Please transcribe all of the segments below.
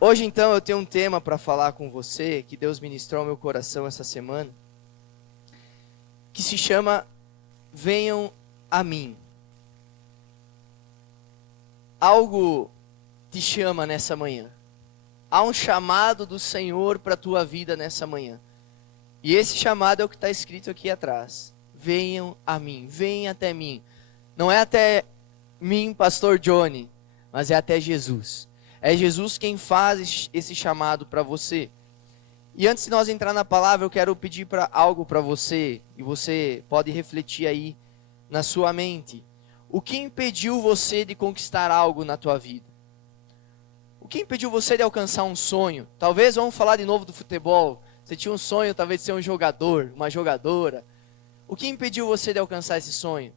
Hoje, então, eu tenho um tema para falar com você, que Deus ministrou ao meu coração essa semana, que se chama Venham a mim. Algo te chama nessa manhã. Há um chamado do Senhor para a tua vida nessa manhã. E esse chamado é o que está escrito aqui atrás. Venham a mim, venham até mim. Não é até mim, pastor Johnny, mas é até Jesus. É Jesus quem faz esse chamado para você. E antes de nós entrar na palavra, eu quero pedir algo para você, e você pode refletir aí na sua mente. O que impediu você de conquistar algo na tua vida? O que impediu você de alcançar um sonho? Talvez, vamos falar de novo do futebol. Você tinha um sonho, talvez, de ser um jogador, uma jogadora. O que impediu você de alcançar esse sonho?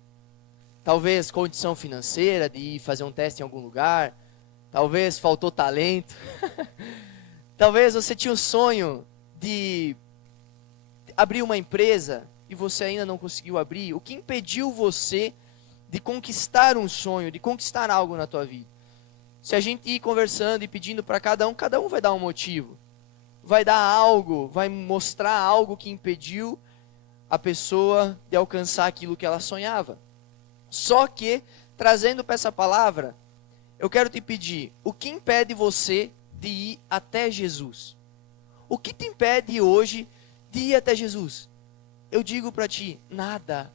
Talvez condição financeira, de ir fazer um teste em algum lugar. Talvez faltou talento. Talvez você tinha o sonho de abrir uma empresa e você ainda não conseguiu abrir. O que impediu você de conquistar um sonho, de conquistar algo na tua vida? Se a gente ir conversando e pedindo para cada um vai dar um motivo. Vai dar algo, vai mostrar algo que impediu a pessoa de alcançar aquilo que ela sonhava. Só que, trazendo para essa palavra, eu quero te pedir, o que impede você de ir até Jesus? O que te impede hoje de ir até Jesus? Eu digo para ti, nada.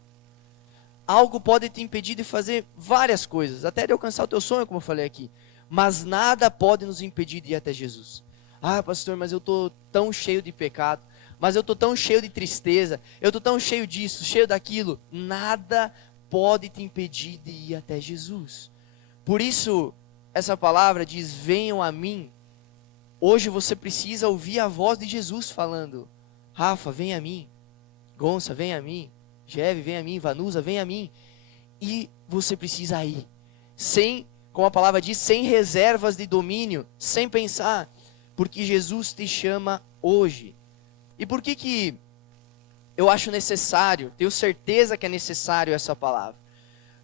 Algo pode te impedir de fazer várias coisas, até de alcançar o teu sonho, como eu falei aqui. Mas nada pode nos impedir de ir até Jesus. Ah, pastor, mas eu estou tão cheio de pecado, mas eu estou tão cheio de tristeza, eu estou tão cheio disso, cheio daquilo. Nada pode te impedir de ir até Jesus. Por isso, essa palavra diz, venham a mim. Hoje você precisa ouvir a voz de Jesus falando, Rafa, vem a mim. Gonça, vem a mim. Geve, vem a mim. Vanusa, vem a mim. E você precisa ir. Como a palavra diz, sem reservas de domínio, sem pensar, porque Jesus te chama hoje. E por que eu acho necessário, tenho certeza que é necessário essa palavra?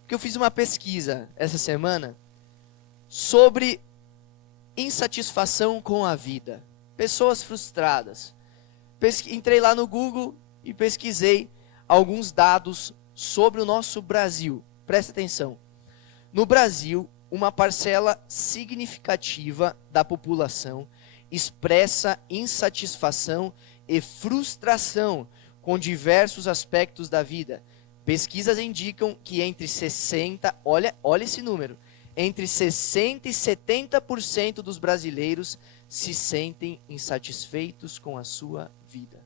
Porque eu fiz uma pesquisa essa semana sobre insatisfação com a vida. Pessoas frustradas. Entrei lá no Google e pesquisei alguns dados sobre o nosso Brasil. Presta atenção. No Brasil, uma parcela significativa da população expressa insatisfação e frustração com diversos aspectos da vida. Pesquisas indicam que entre 60%, olha esse número, entre 60% e 70% dos brasileiros se sentem insatisfeitos com a sua vida.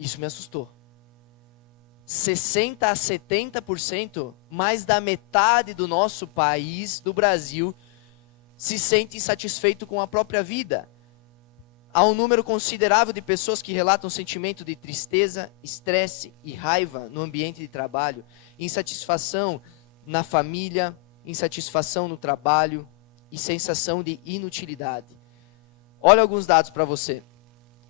Isso me assustou. 60% a 70%, mais da metade do nosso país, do Brasil, se sente insatisfeito com a própria vida. Há um número considerável de pessoas que relatam sentimento de tristeza, estresse e raiva no ambiente de trabalho, insatisfação na família, insatisfação no trabalho e sensação de inutilidade. Olha alguns dados para você.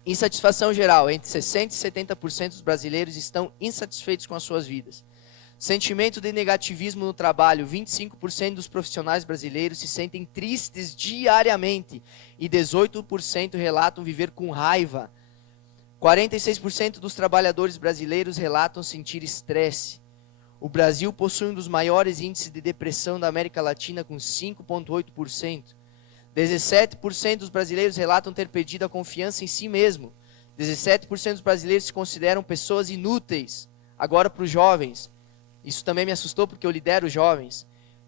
Insatisfação geral, entre 60% e 70% dos brasileiros estão insatisfeitos com as suas vidas. Sentimento de negativismo no trabalho, 25% dos profissionais brasileiros se sentem tristes diariamente e 18% relatam viver com raiva. 46% dos trabalhadores brasileiros relatam sentir estresse. O Brasil possui um dos maiores índices de depressão da América Latina, com 5,8%. 17% dos brasileiros relatam ter perdido a confiança em si mesmo. 17% dos brasileiros se consideram pessoas inúteis. Agora para os jovens. Isso também me assustou porque eu lidero jovens.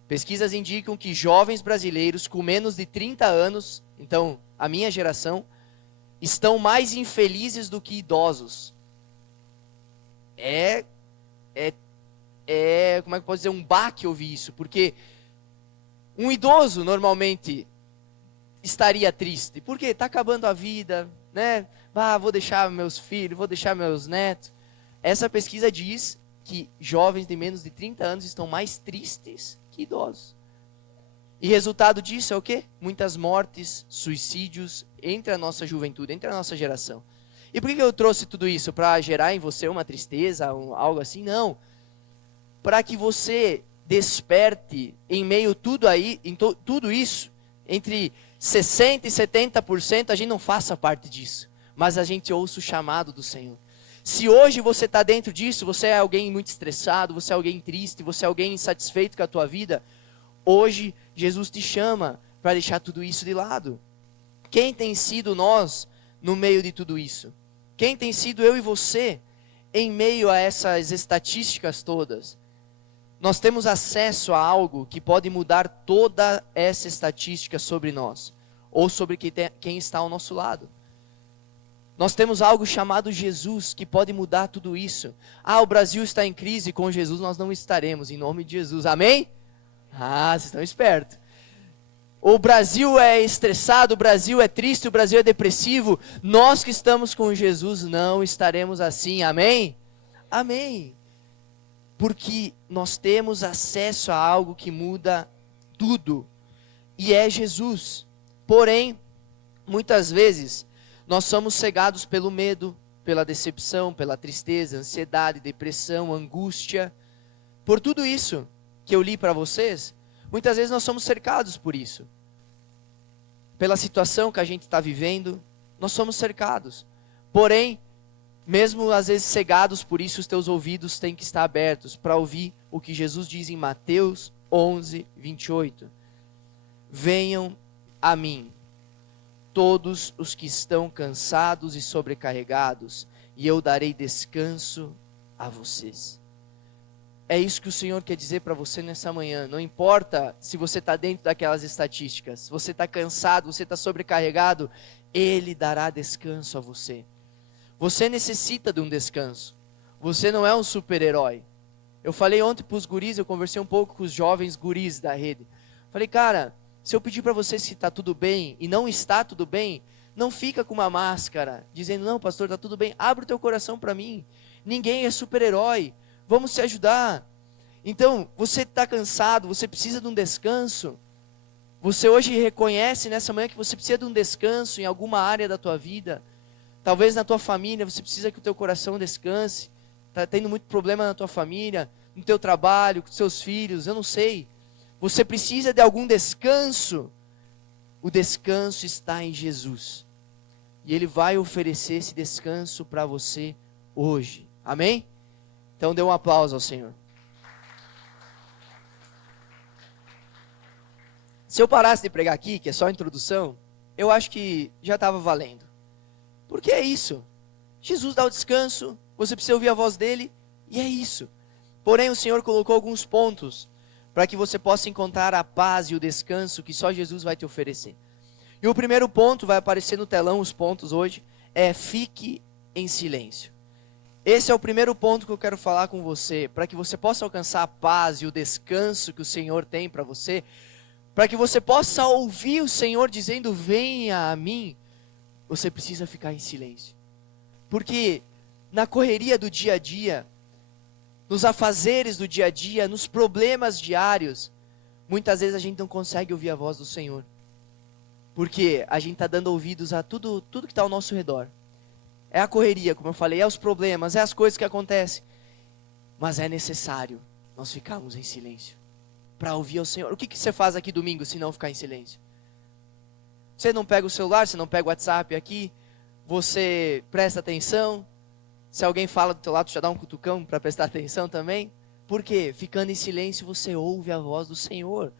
Pesquisas indicam que jovens brasileiros com menos de 30 anos, então a minha geração, estão mais infelizes do que idosos. Como é que eu posso dizer, um baque ouvir isso, porque um idoso normalmente estaria triste, porque está acabando a vida, né? Vou deixar meus filhos, vou deixar meus netos. Essa pesquisa diz que jovens de menos de 30 anos estão mais tristes que idosos. E resultado disso é o quê? Muitas mortes, suicídios entre a nossa juventude, entre a nossa geração. E por que eu trouxe tudo isso? Para gerar em você uma tristeza, algo assim? Não. Para que você desperte em meio tudo isso, entre 60% e 70% a gente não faça parte disso, mas a gente ouça o chamado do Senhor. Se hoje você está dentro disso, você é alguém muito estressado, você é alguém triste, você é alguém insatisfeito com a tua vida, hoje Jesus te chama para deixar tudo isso de lado. Quem tem sido nós no meio de tudo isso? Quem tem sido eu e você em meio a essas estatísticas todas? Nós temos acesso a algo que pode mudar toda essa estatística sobre nós, ou sobre quem está ao nosso lado. Nós temos algo chamado Jesus, que pode mudar tudo isso. O Brasil está em crise, com Jesus nós não estaremos, em nome de Jesus, amém? Vocês estão espertos. O Brasil é estressado, o Brasil é triste, o Brasil é depressivo. Nós que estamos com Jesus não estaremos assim, amém? Amém. Porque nós temos acesso a algo que muda tudo, e é Jesus. Porém, muitas vezes, nós somos cegados pelo medo, pela decepção, pela tristeza, ansiedade, depressão, angústia. Por tudo isso que eu li para vocês, muitas vezes nós somos cercados por isso. Pela situação que a gente está vivendo, nós somos cercados. Porém, mesmo às vezes cegados por isso, os teus ouvidos têm que estar abertos para ouvir o que Jesus diz em Mateus 11, 28. Venham a mim, todos os que estão cansados e sobrecarregados, e eu darei descanso a vocês. É isso que o Senhor quer dizer para você nessa manhã. Não importa se você está dentro daquelas estatísticas, se você está cansado, você está sobrecarregado, Ele dará descanso a você. Você necessita de um descanso. Você não é um super-herói. Eu falei ontem para os guris, eu conversei um pouco com os jovens guris da rede. Falei, cara, se eu pedir para você se está tudo bem e não está tudo bem, não fica com uma máscara, dizendo, não pastor, está tudo bem. Abre o teu coração para mim. Ninguém é super-herói. Vamos se ajudar. Então, você está cansado, você precisa de um descanso. Você hoje reconhece nessa manhã que você precisa de um descanso em alguma área da tua vida. Talvez na tua família, você precisa que o teu coração descanse. Está tendo muito problema na tua família, no teu trabalho, com os seus filhos, eu não sei. Você precisa de algum descanso. O descanso está em Jesus. E Ele vai oferecer esse descanso para você hoje. Amém? Então dê um aplauso ao Senhor. Se eu parasse de pregar aqui, que é só a introdução, eu acho que já estava valendo. Porque é isso. Jesus dá o descanso, você precisa ouvir a voz dele, e é isso. Porém, o Senhor colocou alguns pontos para que você possa encontrar a paz e o descanso que só Jesus vai te oferecer. E o primeiro ponto, vai aparecer no telão os pontos hoje, é fique em silêncio. Esse é o primeiro ponto que eu quero falar com você, para que você possa alcançar a paz e o descanso que o Senhor tem para você, para que você possa ouvir o Senhor dizendo, venha a mim, você precisa ficar em silêncio. Porque na correria do dia a dia, nos afazeres do dia a dia, nos problemas diários, muitas vezes a gente não consegue ouvir a voz do Senhor. Porque a gente está dando ouvidos a tudo que está ao nosso redor. É a correria, como eu falei, é os problemas, é as coisas que acontecem. Mas é necessário nós ficarmos em silêncio para ouvir ao Senhor. O que você faz aqui domingo se não ficar em silêncio? Você não pega o celular, você não pega o WhatsApp aqui, você presta atenção. Se alguém fala do teu lado, já dá um cutucão para prestar atenção também. Por quê? Ficando em silêncio você ouve a voz do Senhor.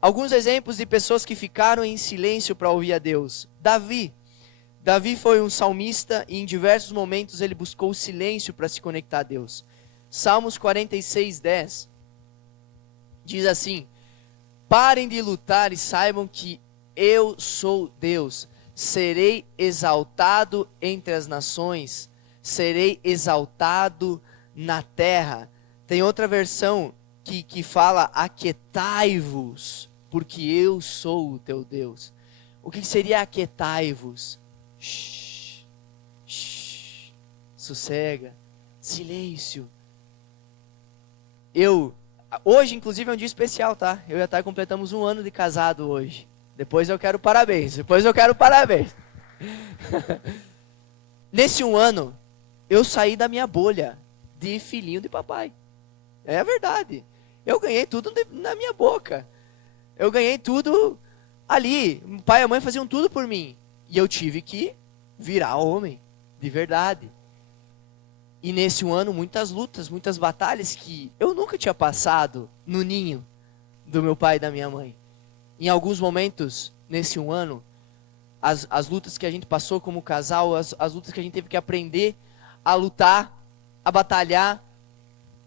Alguns exemplos de pessoas que ficaram em silêncio para ouvir a Deus. Davi foi um salmista e em diversos momentos ele buscou o silêncio para se conectar a Deus. Salmos 46:10 diz assim: parem de lutar e saibam que eu sou Deus. Serei exaltado entre as nações, serei exaltado na terra. Tem outra versão que fala: aquietai-vos, porque eu sou o teu Deus. O que seria aquietai-vos? Sossega, silêncio. Hoje inclusive é um dia especial, tá? Eu e a Thay completamos 1 ano de casado hoje. Depois eu quero parabéns. Nesse 1 ano, eu saí da minha bolha de filhinho de papai. É a verdade. Eu ganhei tudo na minha boca. Eu ganhei tudo Ali, o pai e a mãe faziam tudo por mim. E eu tive que virar homem, de verdade. E nesse um ano, muitas lutas, muitas batalhas que eu nunca tinha passado no ninho do meu pai e da minha mãe. Em alguns momentos, nesse um ano, as lutas que a gente passou como casal, as lutas que a gente teve que aprender a lutar, a batalhar,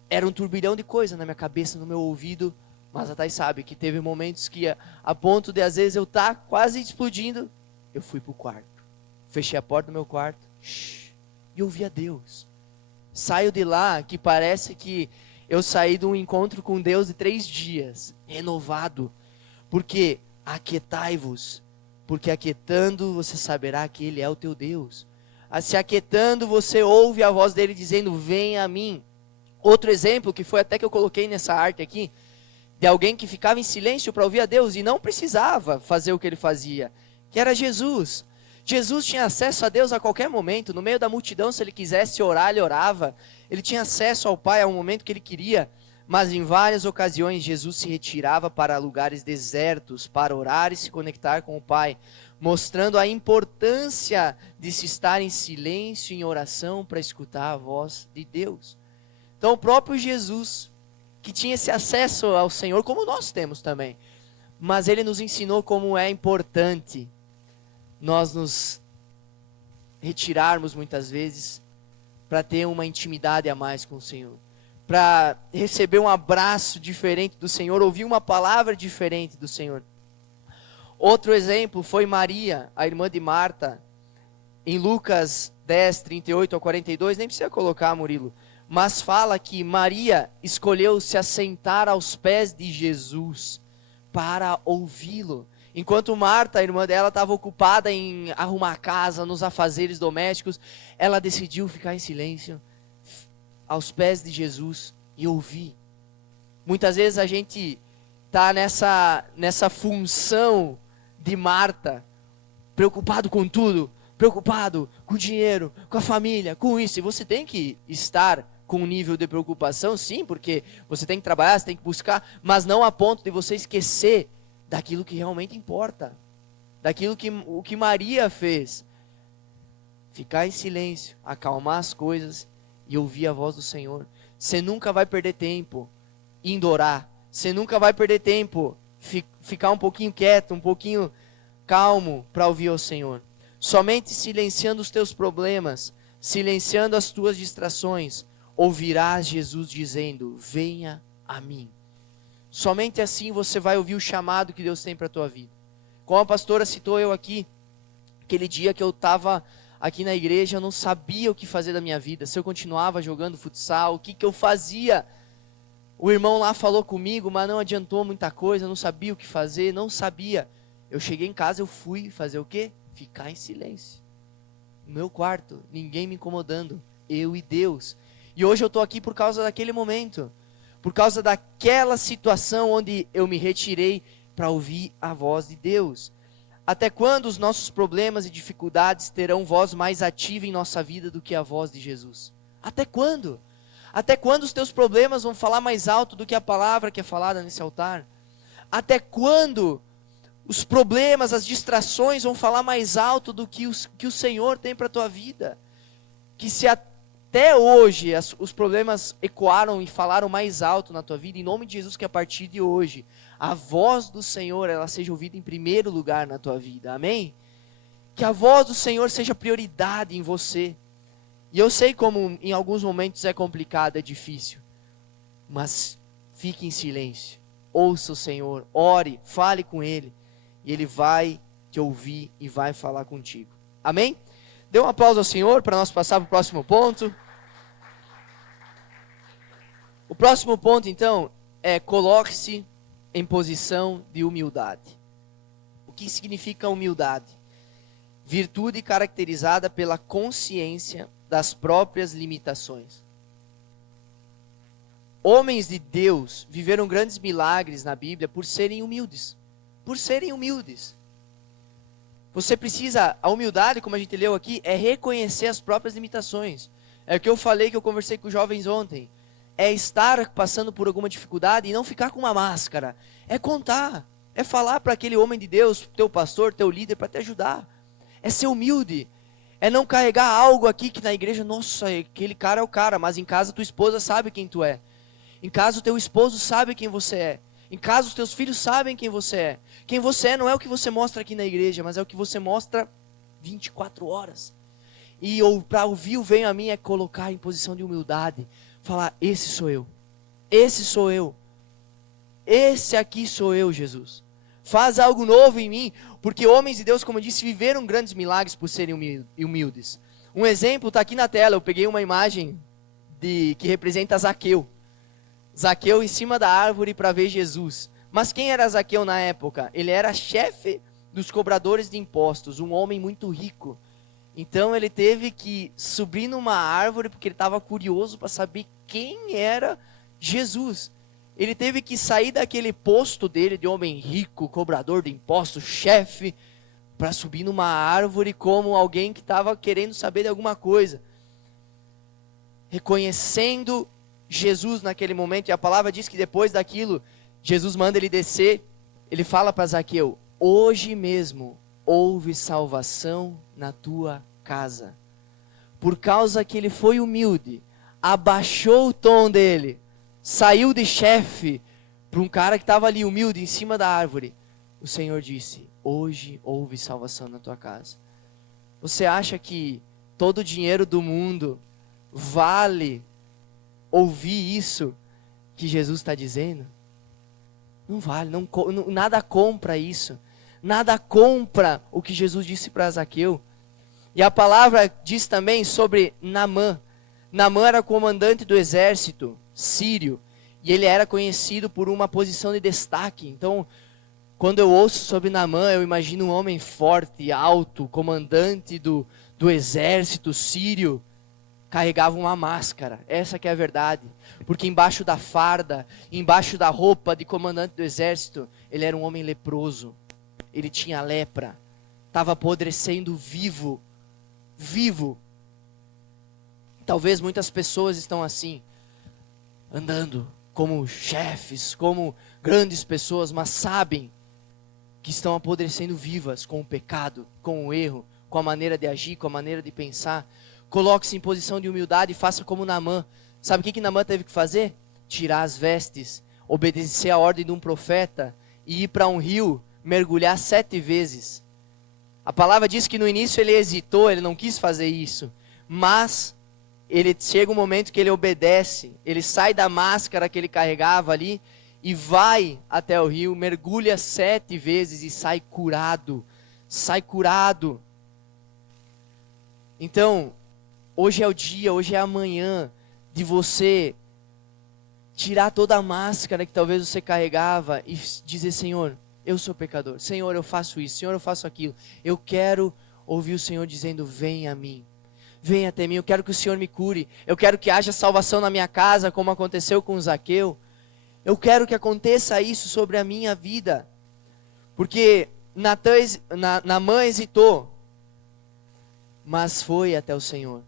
era um turbilhão de coisa na minha cabeça, no meu ouvido. Mas a Thay sabe que teve momentos que, a ponto de às vezes eu estar quase explodindo, eu fui pro quarto. Fechei a porta do meu quarto e ouvi a Deus. Saio de lá que parece que eu saí de um encontro com Deus de 3 dias, renovado. Porque aquietai-vos, porque aquietando você saberá que Ele é o teu Deus. Se aquietando você ouve a voz dele dizendo, venha a mim. Outro exemplo, que foi até que eu coloquei nessa arte aqui, de alguém que ficava em silêncio para ouvir a Deus e não precisava fazer o que ele fazia, que era Jesus. Jesus tinha acesso a Deus a qualquer momento, no meio da multidão, se ele quisesse orar, ele orava. Ele tinha acesso ao Pai ao momento que ele queria, mas em várias ocasiões Jesus se retirava para lugares desertos para orar e se conectar com o Pai, mostrando a importância de se estar em silêncio, em oração, para escutar a voz de Deus. Então o próprio Jesus, que tinha esse acesso ao Senhor, como nós temos também, mas ele nos ensinou como é importante nós nos retirarmos muitas vezes para ter uma intimidade a mais com o Senhor, para receber um abraço diferente do Senhor, ouvir uma palavra diferente do Senhor. Outro exemplo foi Maria, a irmã de Marta, em Lucas 10, 38 a 42, nem precisa colocar, Murilo, mas fala que Maria escolheu se assentar aos pés de Jesus para ouvi-lo. Enquanto Marta, a irmã dela, estava ocupada em arrumar a casa, nos afazeres domésticos, ela decidiu ficar em silêncio aos pés de Jesus e ouvir. Muitas vezes a gente está nessa função de Marta, preocupado com tudo, preocupado com o dinheiro, com a família, com isso. E você tem que estar com um nível de preocupação, sim, porque você tem que trabalhar, você tem que buscar, mas não a ponto de você esquecer daquilo que realmente importa, daquilo que o que Maria fez. Ficar em silêncio, acalmar as coisas e ouvir a voz do Senhor. Você nunca vai perder tempo indo orar. Você nunca vai perder tempo ficar um pouquinho quieto, um pouquinho calmo para ouvir o Senhor. Somente silenciando os teus problemas, silenciando as tuas distrações, ouvirás Jesus dizendo, venha a mim. Somente assim você vai ouvir o chamado que Deus tem para a tua vida. Como a pastora citou eu aqui, aquele dia que eu estava aqui na igreja, eu não sabia o que fazer da minha vida. Se eu continuava jogando futsal, o que eu fazia? O irmão lá falou comigo, mas não adiantou muita coisa, eu não sabia o que fazer, não sabia. Eu cheguei em casa, eu fui fazer o quê? Ficar em silêncio. No meu quarto, ninguém me incomodando, eu e Deus. E hoje eu estou aqui por causa daquele momento. Por causa daquela situação onde eu me retirei para ouvir a voz de Deus. Até quando os nossos problemas e dificuldades terão voz mais ativa em nossa vida do que a voz de Jesus? Até quando? Até quando os teus problemas vão falar mais alto do que a palavra que é falada nesse altar? Até quando os problemas, as distrações vão falar mais alto do que o Senhor tem para a tua vida? Que se até hoje os problemas ecoaram e falaram mais alto na tua vida, em nome de Jesus, que a partir de hoje a voz do Senhor ela seja ouvida em primeiro lugar na tua vida, amém? Que a voz do Senhor seja prioridade em você. E eu sei como em alguns momentos é complicado, é difícil, mas fique em silêncio, ouça o Senhor, ore, fale com Ele, e Ele vai te ouvir e vai falar contigo, amém? Dê um aplauso ao Senhor para nós passar para o próximo ponto. O próximo ponto, então, é coloque-se em posição de humildade. O que significa humildade? Virtude caracterizada pela consciência das próprias limitações. Homens de Deus viveram grandes milagres na Bíblia por serem humildes. Por serem humildes. Você precisa, a humildade, como a gente leu aqui, é reconhecer as próprias limitações. É o que eu falei, que eu conversei com os jovens ontem. É estar passando por alguma dificuldade e não ficar com uma máscara. É contar. É falar para aquele homem de Deus, teu pastor, teu líder, para te ajudar. É ser humilde. É não carregar algo aqui que na igreja, nossa, aquele cara é o cara, mas em casa tua esposa sabe quem tu é. Em casa o teu esposo sabe quem você é. Em casa os teus filhos sabem quem você é. Quem você é não é o que você mostra aqui na igreja, mas é o que você mostra 24 horas. E para ouvir o venho a mim é colocar em posição de humildade. Falar, esse sou eu. Esse sou eu. Esse aqui sou eu, Jesus. Faz algo novo em mim. Porque homens de Deus, como eu disse, viveram grandes milagres por serem humildes. Um exemplo está aqui na tela. Eu peguei uma imagem que representa Zaqueu. Zaqueu em cima da árvore para ver Jesus. Mas quem era Zaqueu na época? Ele era chefe dos cobradores de impostos, um homem muito rico. Então ele teve que subir numa árvore porque ele estava curioso para saber quem era Jesus. Ele teve que sair daquele posto dele de homem rico, cobrador de impostos, chefe, para subir numa árvore como alguém que estava querendo saber de alguma coisa. Reconhecendo Jesus naquele momento, e a palavra diz que depois daquilo, Jesus manda ele descer, ele fala para Zaqueu, hoje mesmo houve salvação na tua casa. Por causa que ele foi humilde, abaixou o tom dele, saiu de chefe para um cara que estava ali humilde em cima da árvore. O Senhor disse, hoje houve salvação na tua casa. Você acha que todo o dinheiro do mundo vale ouvir isso que Jesus está dizendo? Não vale, nada compra isso. Nada compra o que Jesus disse para Zaqueu. E a palavra diz também sobre Naamã. Naamã era comandante do exército sírio. E ele era conhecido por uma posição de destaque. Então, quando eu ouço sobre Naamã, eu imagino um homem forte, alto, comandante do exército sírio. Carregava uma máscara, essa que é a verdade. Porque embaixo da farda, embaixo da roupa de comandante do exército, ele era um homem leproso. Ele tinha lepra, estava apodrecendo vivo. Talvez muitas pessoas estão assim, andando como chefes, como grandes pessoas, mas sabem que estão apodrecendo vivas com o pecado, com o erro, com a maneira de agir, com a maneira de pensar. Coloque-se em posição de humildade e faça como Naamã. Sabe o que Naamã teve que fazer? Tirar as vestes, obedecer a ordem de um profeta e ir para um rio, mergulhar 7 vezes. A palavra diz que no início ele hesitou, ele não quis fazer isso. Mas ele chega um momento que ele obedece, ele sai da máscara que ele carregava ali e vai até o rio, mergulha 7 vezes e sai curado. Sai curado. Então, hoje é o dia, hoje é amanhã de você tirar toda a máscara que talvez você carregava e dizer, Senhor, eu sou pecador. Senhor, eu faço isso. Senhor, eu faço aquilo. Eu quero ouvir o Senhor dizendo, vem a mim. Vem até mim. Eu quero que o Senhor me cure. Eu quero que haja salvação na minha casa, como aconteceu com Zaqueu. Eu quero que aconteça isso sobre a minha vida. Porque Naamã hesitou, mas foi até o Senhor.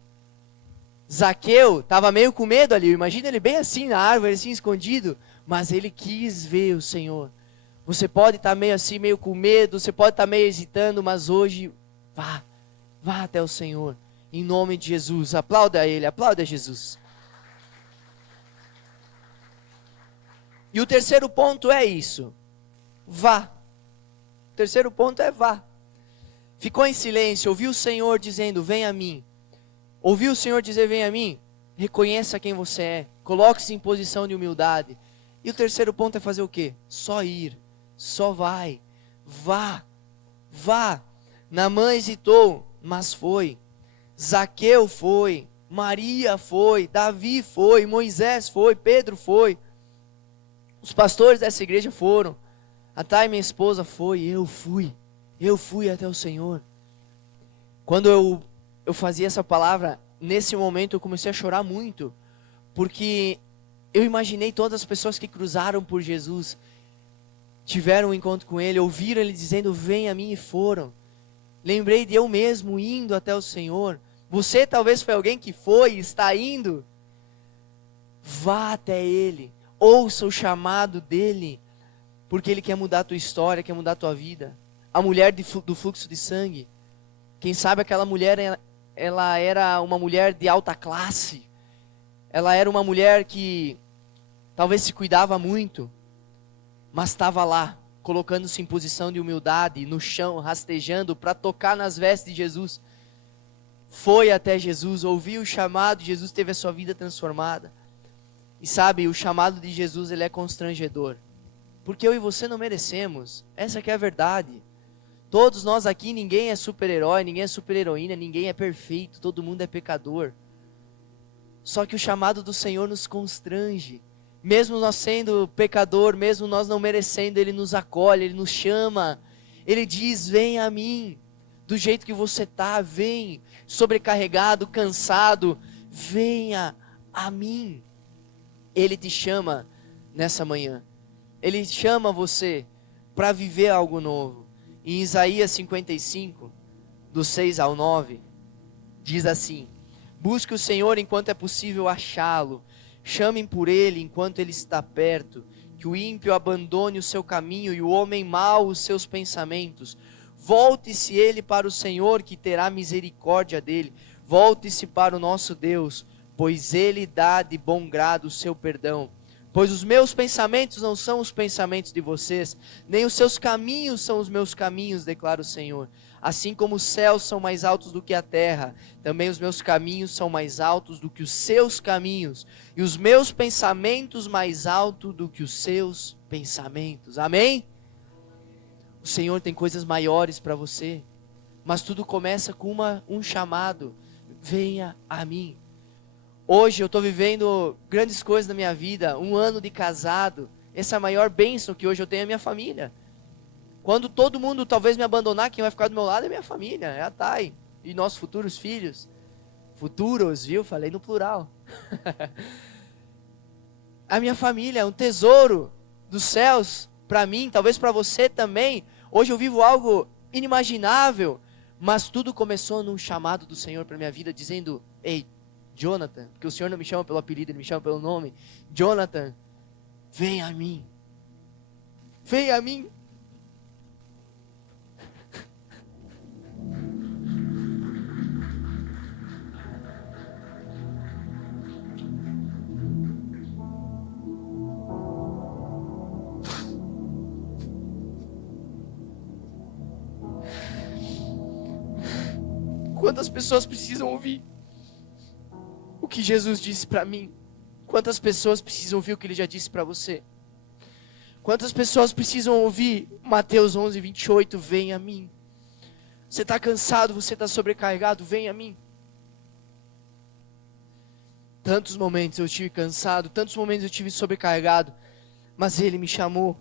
Zaqueu estava meio com medo ali. Imagina ele bem assim na árvore, assim escondido. Mas ele quis ver o Senhor. Você pode estar meio assim, meio com medo, você pode estar meio hesitando, mas hoje, vá até o Senhor, em nome de Jesus. Aplauda Ele, aplauda Jesus. E o terceiro ponto é isso, vá. O terceiro ponto é vá. Ficou em silêncio, ouviu o Senhor dizendo, vem a mim. Ouviu o Senhor dizer, vem a mim, reconheça quem você é, coloque-se em posição de humildade. E o terceiro ponto é fazer o quê? Só ir. Só vai, vá. Naamã hesitou, mas foi. Zaqueu foi, Maria foi, Davi foi, Moisés foi, Pedro foi. Os pastores dessa igreja foram. A Thay, minha esposa, foi, eu fui até o Senhor. Quando eu fazia essa palavra, nesse momento eu comecei a chorar muito, porque eu imaginei todas as pessoas que cruzaram por Jesus, tiveram um encontro com Ele, ouviram Ele dizendo, vem a mim e foram. Lembrei de eu mesmo indo até o Senhor. Você talvez foi alguém que foi e está indo. Vá até Ele, ouça o chamado dEle. porque Ele quer mudar a tua história, quer mudar a tua vida. A mulher do fluxo de sangue, quem sabe aquela mulher, ela era uma mulher de alta classe, ela era uma mulher que talvez se cuidava muito, mas estava lá, colocando-se em posição de humildade, no chão, rastejando para tocar nas vestes de Jesus. Foi até Jesus, ouviu o chamado, Jesus teve a sua vida transformada. E sabe, o chamado de Jesus, ele é constrangedor, porque eu e você não merecemos, essa que é a verdade. Todos nós aqui, ninguém é super-herói, ninguém é super-heroína, ninguém é perfeito, todo mundo é pecador. Só que o chamado do Senhor nos constrange. Mesmo nós sendo pecador, mesmo nós não merecendo, Ele nos acolhe, Ele nos chama. Ele diz, vem a mim, do jeito que você está, vem, sobrecarregado, cansado, venha a mim. Ele te chama nessa manhã. Ele chama você para viver algo novo. Em Isaías 55, do 6 ao 9, diz assim: busque o Senhor enquanto é possível achá-lo, chamem por Ele enquanto Ele está perto, que o ímpio abandone o seu caminho e o homem mau os seus pensamentos. Volte-se ele para o Senhor, que terá misericórdia dele, volte-se para o nosso Deus, pois Ele dá de bom grado o seu perdão. Pois os meus pensamentos não são os pensamentos de vocês, nem os seus caminhos são os meus caminhos, declara o Senhor. Assim como os céus são mais altos do que a terra, também os meus caminhos são mais altos do que os seus caminhos, e os meus pensamentos mais altos do que os seus pensamentos. Amém? O Senhor tem coisas maiores para você, mas tudo começa com um chamado: venha a mim. Hoje eu estou vivendo grandes coisas na minha vida, 1 ano de casado. Essa é a maior bênção que hoje eu tenho, é a minha família. Quando todo mundo talvez me abandonar, quem vai ficar do meu lado é minha família, é a Thay e nossos futuros filhos. Futuros, viu? Falei no plural. A minha família é um tesouro dos céus para mim, talvez para você também. Hoje eu vivo algo inimaginável, mas tudo começou num chamado do Senhor para minha vida, dizendo: ei, Jonathan, porque o Senhor não me chama pelo apelido, Ele me chama pelo nome. Jonathan, vem a mim. Vem a mim. Quantas pessoas precisam ouvir o que Jesus disse para mim? Quantas pessoas precisam ouvir o que Ele já disse para você? Quantas pessoas precisam ouvir Mateus 11, 28, vem a mim? Você está cansado, você está sobrecarregado, vem a mim. Tantos momentos eu estive cansado, tantos momentos eu estive sobrecarregado, mas Ele me chamou.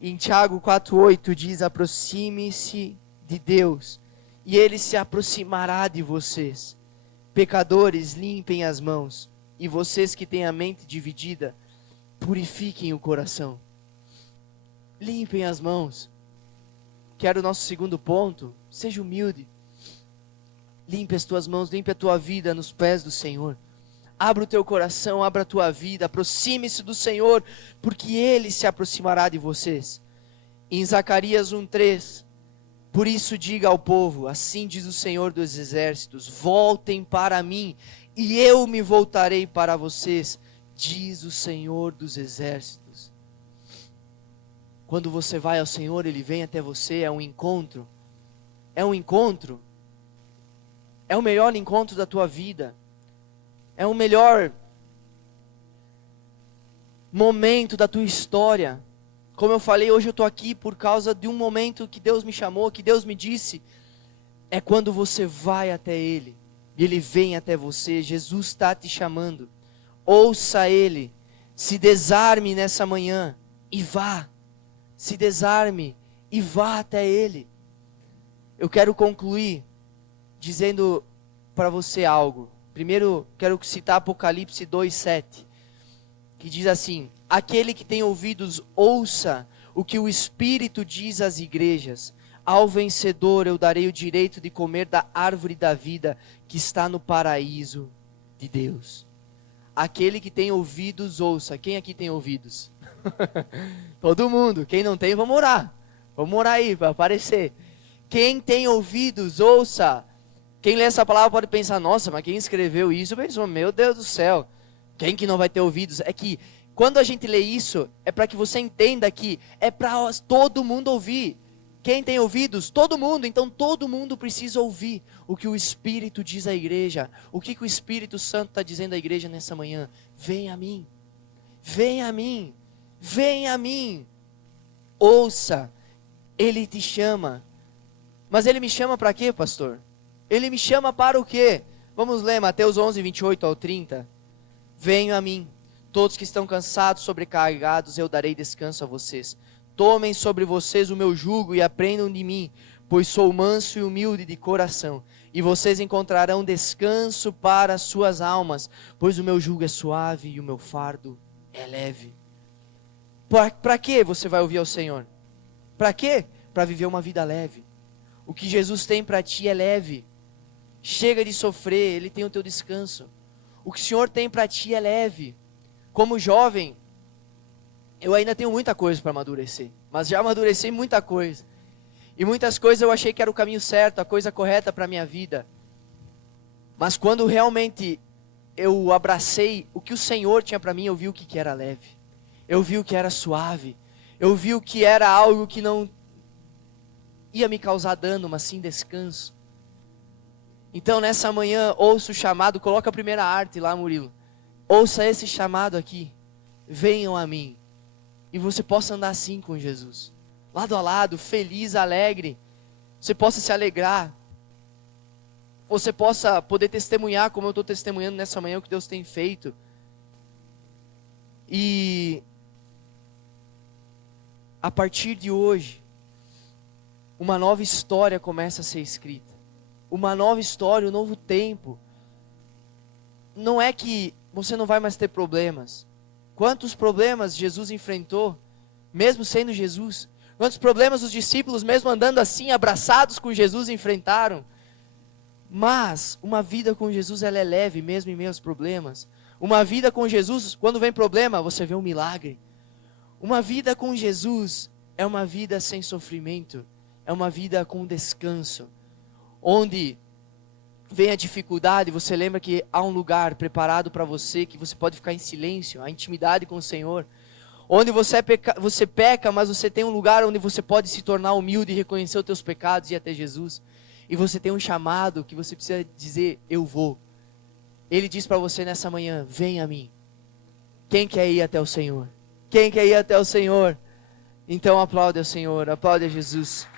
E em Tiago 4,8 diz: aproxime-se de Deus, e Ele se aproximará de vocês. Pecadores, limpem as mãos, e vocês que têm a mente dividida, purifiquem o coração. Limpem as mãos. Quero o nosso segundo ponto: seja humilde. Limpe as tuas mãos, limpe a tua vida nos pés do Senhor. Abra o teu coração, abra a tua vida, aproxime-se do Senhor, porque Ele se aproximará de vocês. Em Zacarias 1,3, por isso diga ao povo, assim diz o Senhor dos exércitos: voltem para mim, e eu me voltarei para vocês, diz o Senhor dos exércitos. Quando você vai ao Senhor, Ele vem até você, é um encontro. É um encontro. É o melhor encontro da tua vida. É o melhor momento da tua história. Como eu falei, hoje eu estou aqui por causa de um momento que Deus me chamou, que Deus me disse. É quando você vai até Ele, e Ele vem até você. Jesus está te chamando. Ouça Ele, se desarme nessa manhã e vá. Se desarme e vá até Ele. Eu quero concluir dizendo para você algo. Primeiro, quero citar Apocalipse 2,7, que diz assim: aquele que tem ouvidos, ouça o que o Espírito diz às igrejas. Ao vencedor eu darei o direito de comer da árvore da vida que está no paraíso de Deus. Aquele que tem ouvidos, ouça. Quem aqui tem ouvidos? Todo mundo. Quem não tem, vamos orar. Vamos orar aí, vai aparecer. Quem tem ouvidos, ouça. Quem lê essa palavra pode pensar, nossa, mas quem escreveu isso pensou, meu Deus do céu. Quem que não vai ter ouvidos? É que quando a gente lê isso, é para que você entenda que é para todo mundo ouvir. Quem tem ouvidos? Todo mundo. Então todo mundo precisa ouvir o que o Espírito diz à igreja. O que o Espírito Santo está dizendo à igreja nessa manhã? Vem a mim. Vem a mim. Vem a mim. Ouça. Ele te chama. Mas ele me chama para quê, pastor? Ele me chama para o quê? Vamos ler Mateus 11, 28 ao 30. Venham a mim, todos que estão cansados, sobrecarregados, eu darei descanso a vocês. Tomem sobre vocês o meu jugo e aprendam de mim, pois sou manso e humilde de coração. E vocês encontrarão descanso para as suas almas, pois o meu jugo é suave e o meu fardo é leve. Para que você vai ouvir ao Senhor? Para quê? Para viver uma vida leve. O que Jesus tem para ti é leve. Chega de sofrer, Ele tem o teu descanso. O que o Senhor tem para ti é leve. Como jovem, eu ainda tenho muita coisa para amadurecer. Mas já amadureci muita coisa. E muitas coisas eu achei que era o caminho certo, a coisa correta para a minha vida. Mas quando realmente eu abracei o que o Senhor tinha para mim, eu vi o que era leve. Eu vi o que era suave. Eu vi o que era algo que não ia me causar dano, mas sim descanso. Então nessa manhã, ouça o chamado, coloca a primeira arte lá, Murilo. Ouça esse chamado aqui. Venham a mim. E você possa andar assim com Jesus. Lado a lado, feliz, alegre. Você possa se alegrar. Você possa poder testemunhar como eu estou testemunhando nessa manhã o que Deus tem feito. E a partir de hoje, uma nova história começa a ser escrita. Uma nova história, um novo tempo. Não é que você não vai mais ter problemas. Quantos problemas Jesus enfrentou, mesmo sendo Jesus? Quantos problemas os discípulos, mesmo andando assim, abraçados com Jesus, enfrentaram? Mas uma vida com Jesus, ela é leve, mesmo em meio aos problemas. Uma vida com Jesus, quando vem problema, você vê um milagre. Uma vida com Jesus é uma vida sem sofrimento. É uma vida com descanso. Onde vem a dificuldade, você lembra que há um lugar preparado para você, que você pode ficar em silêncio, a intimidade com o Senhor. Onde você peca, mas você tem um lugar onde você pode se tornar humilde e reconhecer os teus pecados e ir até Jesus. E você tem um chamado que você precisa dizer, eu vou. Ele diz para você nessa manhã, vem a mim. Quem quer ir até o Senhor? Quem quer ir até o Senhor? Então aplaude ao Senhor, aplaude a Jesus.